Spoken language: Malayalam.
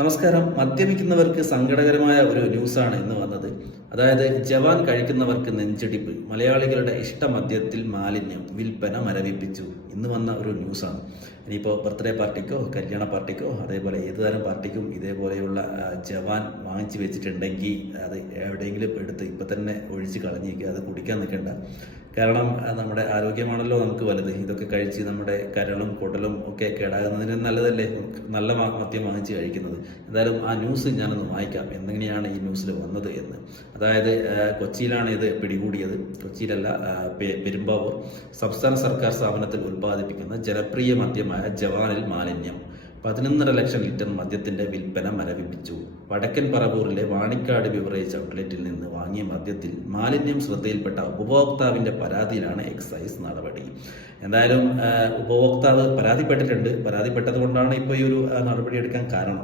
നമസ്കാരം. മദ്യപിക്കുന്നവർക്ക് സങ്കടകരമായ ഒരു ന്യൂസാണ് ഇന്ന് വന്നത്. അതായത് ജവാൻ കഴിക്കുന്നവർക്ക് നെഞ്ചിടിപ്പ്, മലയാളികളുടെ ഇഷ്ടമദ്യത്തിൽ മാലിന്യം, വിൽപ്പന മരവിപ്പിച്ചു. ഇന്ന് വന്ന ഒരു ന്യൂസാണ്. ഇനിയിപ്പോൾ ബർത്ത്ഡേ പാർട്ടിക്കോ കല്യാണ പാർട്ടിക്കോ അതേപോലെ ഏതുതരം പാർട്ടിക്കും ഇതേപോലെയുള്ള ജവാൻ വാങ്ങിച്ചു വെച്ചിട്ടുണ്ടെങ്കിൽ അത് എവിടെയെങ്കിലും എടുത്ത് ഇപ്പം തന്നെ ഒഴിച്ച് കളഞ്ഞേക്കുക. അത് കുടിക്കാൻ നിൽക്കണ്ട. കാരണം നമ്മുടെ ആരോഗ്യമാണല്ലോ നമുക്ക് വലുത്. ഇതൊക്കെ കഴിച്ച് നമ്മുടെ കരളും കുടലും ഒക്കെ കേടാകുന്നതിന് നല്ലതല്ലേ നല്ല മദ്യം വാങ്ങിച്ച് കഴിക്കുന്നത്. എന്തായാലും ആ ന്യൂസ് ഞാനൊന്ന് വായിക്കാം, എന്തെങ്ങനെയാണ് ഈ ന്യൂസിൽ വന്നത് എന്ന്. അതായത് കൊച്ചിയിലാണ് ഇത് പിടികൂടിയത്. കൊച്ചിയിലല്ല, പെരുമ്പാവൂർ സംസ്ഥാന സർക്കാർ സ്ഥാപനത്തിൽ ഉൽപ്പാദിപ്പിക്കുന്ന ജനപ്രിയ മദ്യമായ ജവാനിൽ മാലിന്യം. 11.5 ലക്ഷം ലിറ്റർ മദ്യത്തിന്റെ വിൽപ്പന മരവിപ്പിച്ചു. വടക്കൻ പറവൂരിലെ വാണിക്കാട് ബിവറേജ് ഔട്ട്ലെറ്റിൽ നിന്ന് വാങ്ങിയ മദ്യത്തിൽ മാലിന്യം ശ്രദ്ധയിൽപ്പെട്ട ഉപഭോക്താവിന്റെ പരാതിയിലാണ് എക്സൈസ് നടപടി. എന്തായാലും ഉപഭോക്താവ് പരാതിപ്പെട്ടിട്ടുണ്ട്. പരാതിപ്പെട്ടത് കൊണ്ടാണ് ഇപ്പോൾ ഈ ഒരു നടപടി എടുക്കാൻ കാരണം.